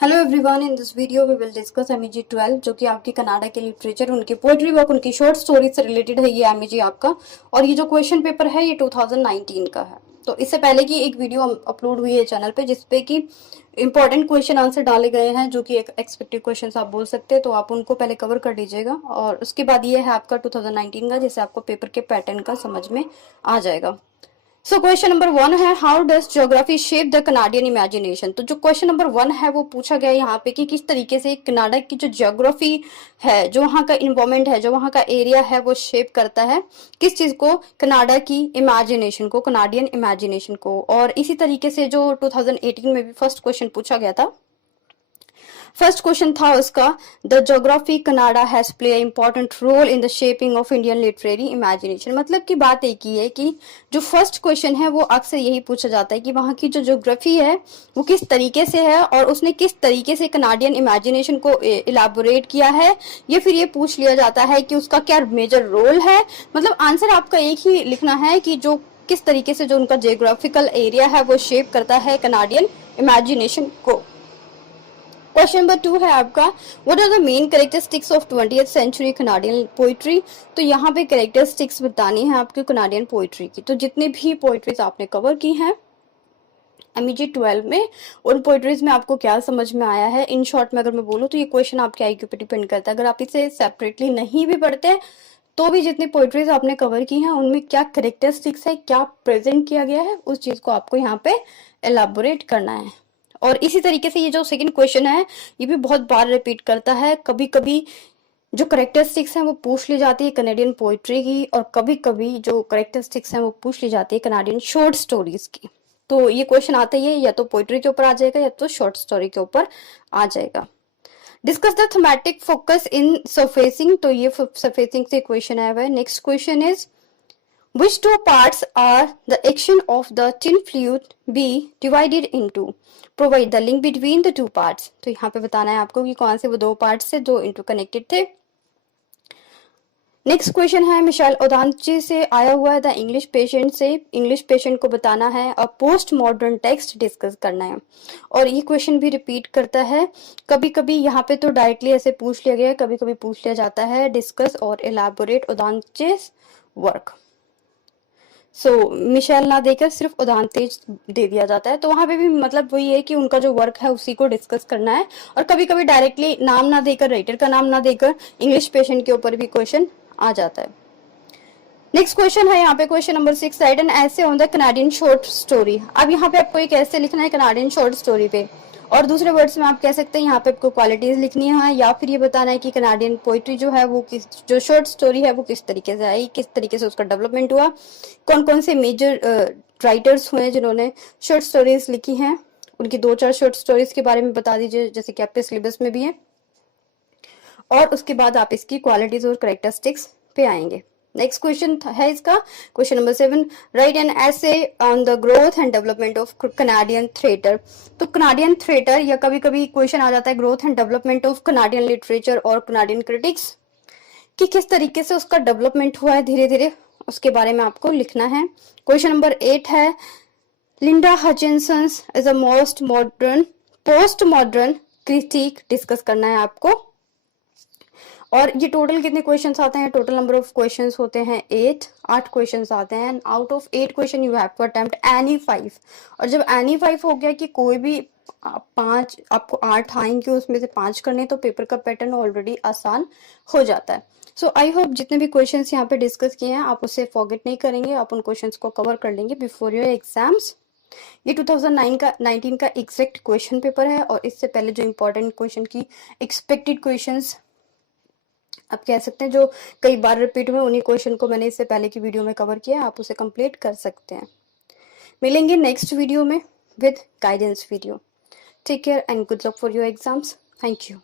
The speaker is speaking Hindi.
Hello everyone, in this video we will discuss MEG 12 जो कि आपकी कनाडा के लिटरेचर, उनकी पोएट्री वर्क, उनकी शॉर्ट स्टोरी से रिलेटेड है ये एमईजी आपका। और ये जो क्वेश्चन पेपर है ये 2019 का है। तो इससे पहले की एक वीडियो अपलोड हुई है चैनल पे जिसपे कि इंपॉर्टेंट क्वेश्चन आंसर डाले गए हैं, जो कि एक एक्सपेक्टेड क्वेश्चन आप बोल सकते हैं। तो आप उनको पहले कवर कर लीजिएगा और उसके बाद ये है आपका 2019 का, जिससे आपको पेपर के पैटर्न का समझ में आ जाएगा। सो क्वेश्चन नंबर 1 है, how does geography shape the Canadian imagination. तो जो क्वेश्चन नंबर 1 है वो पूछा गया है यहाँ पे कि किस तरीके से कनाडा की जो ज्योग्राफी है, जो वहाँ का इन्वायरमेंट है, जो वहाँ का एरिया है, वो शेप करता है किस चीज को, कनाडा की इमेजिनेशन को, कनाडियन इमेजिनेशन को। और इसी तरीके से जो 2018 में भी फर्स्ट क्वेश्चन पूछा गया था, फर्स्ट क्वेश्चन था उसका, the geography Canada has play important role in the shaping of Indian literary imagination. मतलब की बात एक ही है कि जो फर्स्ट क्वेश्चन है वो अक्सर यही पूछा जाता है कि वहां की जो ज्योग्राफी है वो किस तरीके से है और उसने किस तरीके से कनाडियन इमेजिनेशन को इलाबोरेट किया है, या फिर ये पूछ लिया जाता है कि उसका क्या मेजर रोल है। मतलब आंसर आपका एक ही लिखना है कि जो किस तरीके से जो उनका जियोग्राफिकल एरिया है वो शेप करता है कनाडियन इमेजिनेशन को। क्वेश्चन नंबर 2 है आपका, what are the main characteristics of 20th century Canadian poetry. तो यहाँ पे कैरेक्टरिस्टिक्स बतानी है आपके कनाडियन पोइट्री की। तो जितने भी पोइट्रीज आपने कवर की हैं एमईजी 12 में, उन पोइट्रीज में आपको क्या समझ में आया है। इन शॉर्ट में अगर मैं बोलूँ तो ये क्वेश्चन आपके आईक्यू पे डिपेंड करता है। अगर आप इसे सेपरेटली नहीं भी पढ़ते तो भी जितनी पोइट्रीज आपने कवर की हैं उनमें क्या कैरेक्टरिस्टिक्स है, क्या प्रेजेंट किया गया है, उस चीज को आपको यहाँ पे एलाबोरेट करना है। और इसी तरीके से ये जो सेकंड क्वेश्चन है ये भी बहुत बार रिपीट करता है। कभी कभी जो करेक्टरिस्टिक्स हैं वो पूछ ली जाती है कनेडियन पोइट्री की, और कभी कभी जो करेक्टरिस्टिक्स हैं वो पूछ ली जाती है कनाडियन शॉर्ट स्टोरीज की। तो ये क्वेश्चन आता ही है, या तो पोइट्री के ऊपर आ जाएगा या तो शॉर्ट स्टोरी के ऊपर आ जाएगा। Discuss the thematic focus in surfacing. तो ये सरफेसिंग से क्वेश्चन आया हुआ है। Next question is, which two parts are the action of the tin fluid be divided into? Provide the link between the two parts. तो यहाँ पे बताना है आपको कि कौन से वो दो पार्ट्स थे जो इंटरकनेक्टेड थे। नेक्स्ट क्वेश्चन है मिशेल ओदांचे से आया हुआ है, द इंग्लिश पेशेंट से। इंग्लिश पेशेंट को बताना है और पोस्ट मॉडर्न टेक्स्ट डिस्कस करना है। और ये क्वेश्चन भी रिपीट करता है। कभी कभी यहाँ पे तो डायरेक्टली ऐसे पूछ लिया गया है, कभी कभी पूछ लिया जाता है डिस्कस और एलाबोरेट ओदांचेस वर्क। मिशेल ना देकर सिर्फ ओदांतेज दे दिया जाता है। तो वहां पे भी मतलब वही है कि उनका जो वर्क है उसी को डिस्कस करना है। और कभी कभी डायरेक्टली नाम ना देकर, राइटर का नाम ना देकर इंग्लिश पेशेंट के ऊपर भी क्वेश्चन आ जाता है। नेक्स्ट क्वेश्चन है यहाँ पे क्वेश्चन नंबर 6, राइट एन ऐसे on the Canadian short story. अब यहाँ पे आपको एक ऐसे लिखना है कनाडियन शॉर्ट स्टोरी पे, और दूसरे वर्ड्स में आप कह सकते हैं यहाँ पे आपको क्वालिटीज लिखनी है, या फिर ये बताना है कि कनाडियन पोइट्री जो है वो किस, जो शॉर्ट स्टोरी है वो किस तरीके से आई, किस तरीके से उसका डेवलपमेंट हुआ, कौन कौन से मेजर राइटर्स हुए जिन्होंने शॉर्ट स्टोरीज लिखी हैं, उनकी 2-4 शॉर्ट स्टोरीज के बारे में बता दीजिए जैसे कि आपके सिलेबस में भी है। और उसके बाद आप इसकी क्वालिटीज और कैरेक्टरिस्टिक्स पे आएंगे। नेक्स्ट क्वेश्चन है इसका क्वेश्चन नंबर 7, राइट एन ऐसे on the growth and development of Canadian theatre. तो कनाडियन थिएटर, या कभी कभी क्वेश्चन आ जाता है growth and development of Canadian literature और कनाडियन क्रिटिक्स, कि किस तरीके से उसका डेवलपमेंट हुआ है धीरे धीरे, उसके बारे में आपको लिखना है। क्वेश्चन नंबर 8 है, Linda Hutcheon is a postmodern critic discuss करना है आपको। और ये टोटल कितने क्वेश्चंस आते हैं, टोटल नंबर ऑफ क्वेश्चंस होते हैं 8 क्वेश्चंस आते हैं। Out of 8 question you have to attempt any 5। और जब एनी 5 हो गया कि कोई भी 5, आपको 8 आएंगे उसमें से 5 करने, तो पेपर का पैटर्न ऑलरेडी आसान हो जाता है। सो आई होप जितने भी क्वेश्चंस यहाँ पे डिस्कस किए हैं आप उसे फॉरगेट नहीं करेंगे, आप उन क्वेश्चंस को कवर कर लेंगे बिफोर योर एग्जाम्स। ये 2019 का एग्जैक्ट क्वेश्चन पेपर है, और इससे पहले जो इंपॉर्टेंट क्वेश्चन की एक्सपेक्टेड क्वेश्चंस आप कह सकते हैं जो कई बार रिपीट हुए, उन्हीं क्वेश्चन को मैंने इससे पहले की वीडियो में कवर किया, आप उसे कंप्लीट कर सकते हैं। मिलेंगे नेक्स्ट वीडियो में with guidance video. Take care and good luck for your exams. Thank you.